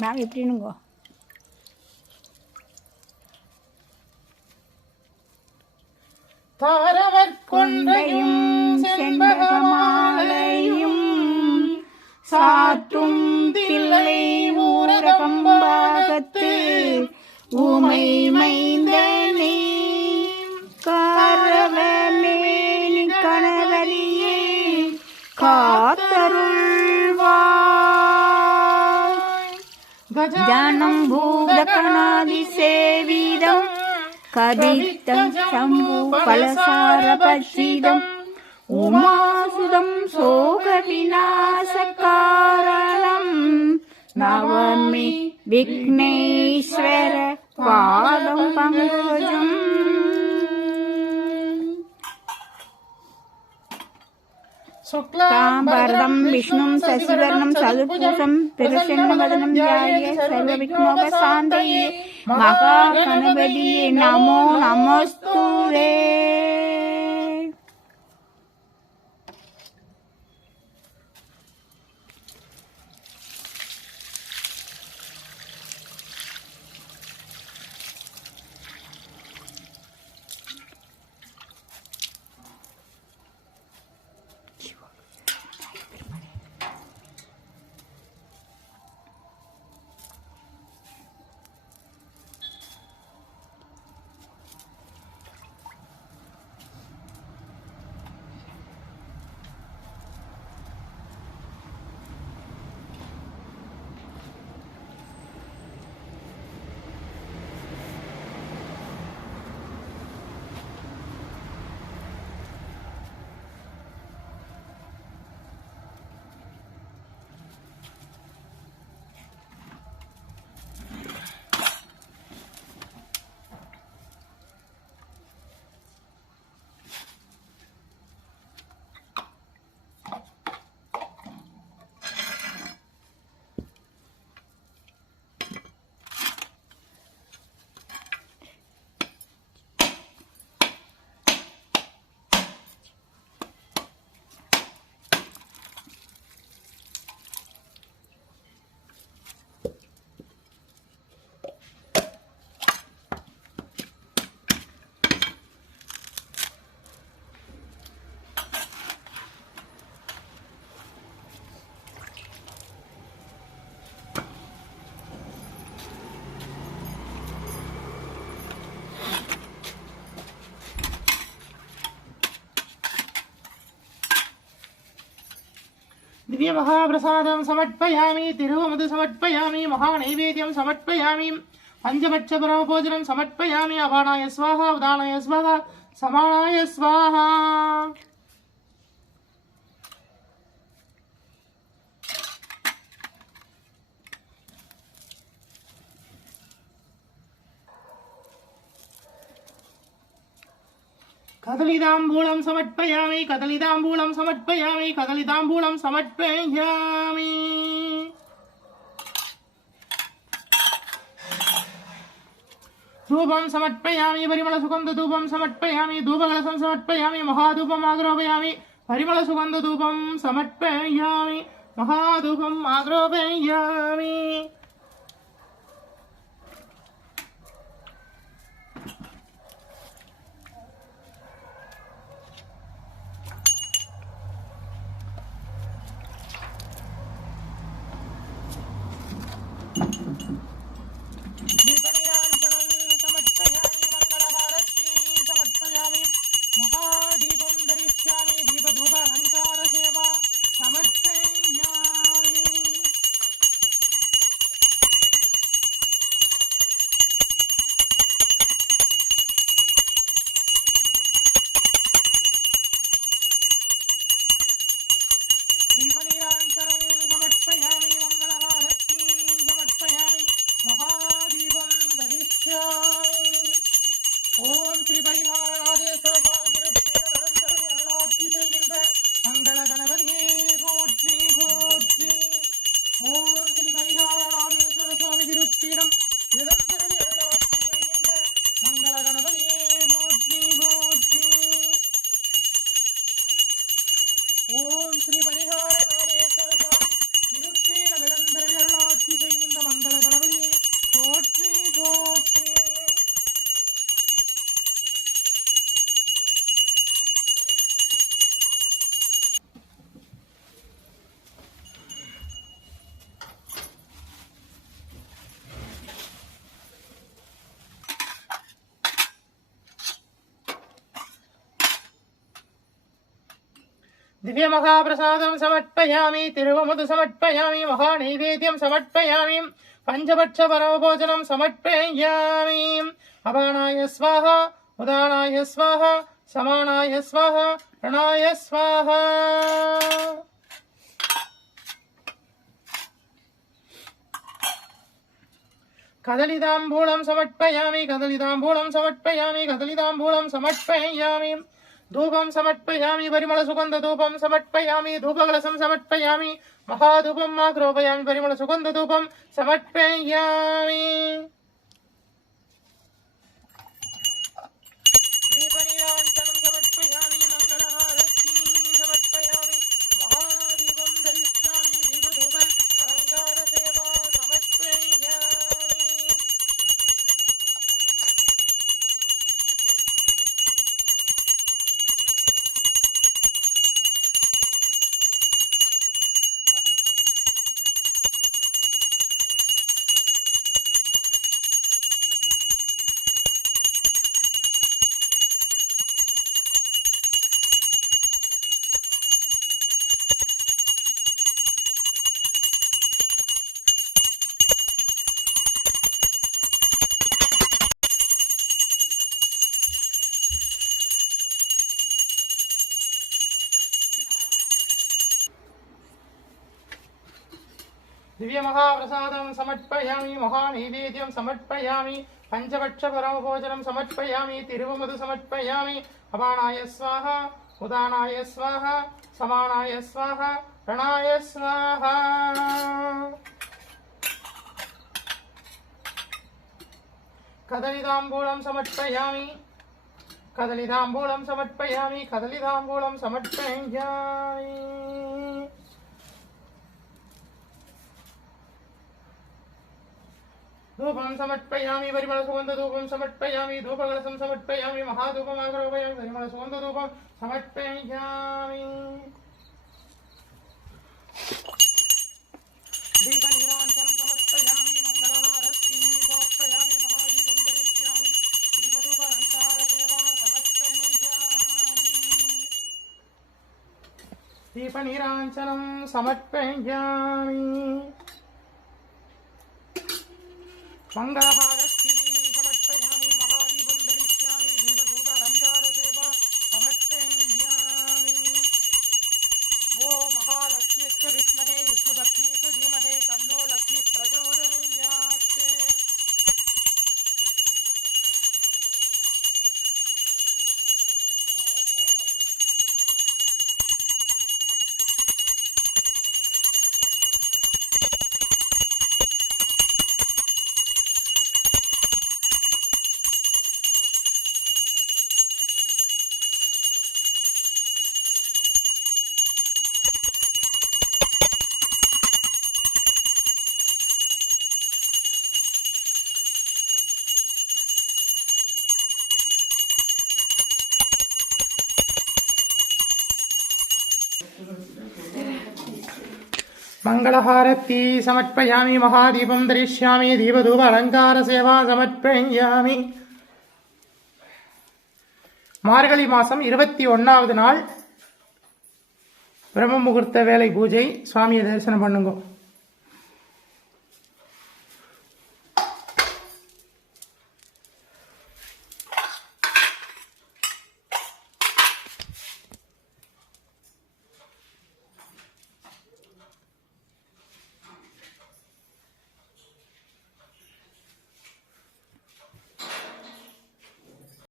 Ma'am எப்படின்னுங்கோ தாரவர் கொண்டையும் செண்பகமாலையும் जनम् भूदकणादिसेविदम् कथितं शम्भुफलसारिदम् उमासुदं शोकविनाशकारणम् नवमि विघ्नेश्वर पादौ पङ्कजम् शुक्लाम्बरदं विष्णुं शशिवर्णं चतुर्भुजं त्रिदशन्नवदनं ध्याये सर्वविघ्नोपशान्तये महागणपतिये नमो नमस्तु रे திவ்யமகாபிரசாதம் சமர்ப்பயாமி திருவமுது சமர்ப்பயாமி மகாநைவேத்தியம் சமர்ப்பயாமி பஞ்சபட்ச பரமபோஜனம் சமர்ப்பயாமி அபானாய ஸ்வாஹா உதானாய ஸ்வாஹா சமானாய ஸ்வாஹா கதலிதாம்பூலம் சமர்ப்பயாமி கதலிதாம்பூலம் சமர்ப்பயாமி கதலிதாம்பூலம் சமர்ப்பயாமி. தூபம் சமர்ப்பயாமி பரிமள சுகந்த தூபம் சமர்ப்பயாமி தூபகலசம் சமர்ப்பயாமி மகாதூபம் ஆக்ரோபயாமி பரிமள சுகந்த தூபம் சமர்ப்பயாமி மகாதூபம் ஆக்ரோபயாமி. महादीपं धरिष्यामि दीपधूपालङ्कारसेवा समर्पयामि दीपनिराञ्जनं समर्पयामि मङ्गलहारतीं समर्पयामि महादीपं दरिष्यामि ॐ श्रीपरिहारादेशो ஆட்சி செய்கின்ற மங்கள கணவன் போற்றி போற்றி. ஓம் திரு திவ்யமகாபிரசாதம் சமர்ப்பயாமி திருவமுது சமர்ப்பயாமி மகாநைவேத்தியம் சமர்ப்பயாமி பஞ்சபட்ச பரமபோஜனம் சமர்ப்பயாமி. அபானாய ஸ்வாஹா உதானாய ஸ்வாஹா சமானாய ஸ்வாஹா பிரணாய ஸ்வாஹா. கதலிதாம்பூலம் சமர்ப்பயாமி கதலிதாம்பூலம் சமர்ப்பயாமி கதலிதாம்பூலம் சமர்ப்பயாமி. धूपं समर्पयामि परिमलसुगन्धधूपं समर्पयामि धूपकलशं समर्पयामि महाधूपं आग्रोपयामि परिमलसुगन्धधूपं समर्पयामि दिव्यमहाप्रसादं समर्पयामि महानैवेद्यं समर्पयामि पञ्चपक्षपरमभोजनं समर्पयामि तिरुवमधु समर्पयामि अपानाय स्वाहा उदानाय स्वाहा समानाय स्वाहा प्रणाय स्वाहा कदलिताम्बूलं समर्पयामि कदलिताम्बूलं समर्पयामि कदलिताम्बूलं समर्पयामि धूपं समर्पयामि परिमलसुगन्धधूपं समर्पयामि धूपकलशं समर्पयामि महाधूपमाग्रोपयामि परिमलसुगन्धधूपं समर्पयामि। दीपनिराञ्जनं समर्पयामि मङ्गलहारतीं समर्पयामि, महादीपं धरिष्यामि दीपधूपलङ्कारसेवा समर्पयामि दीपनिराञ्जनं మంగళహార मङ्गलहारती समर्पयामि महादीपं धरिष्यामि दीपधूप अलङ्कारसेवा समर्पयामि மார்கழி மாதம் இருபத்தி ஒன்றாவது நாள் பிரம்ம முகூர்த்த வேலை பூஜை சுவாமியை தரிசனம் பண்ணுங்க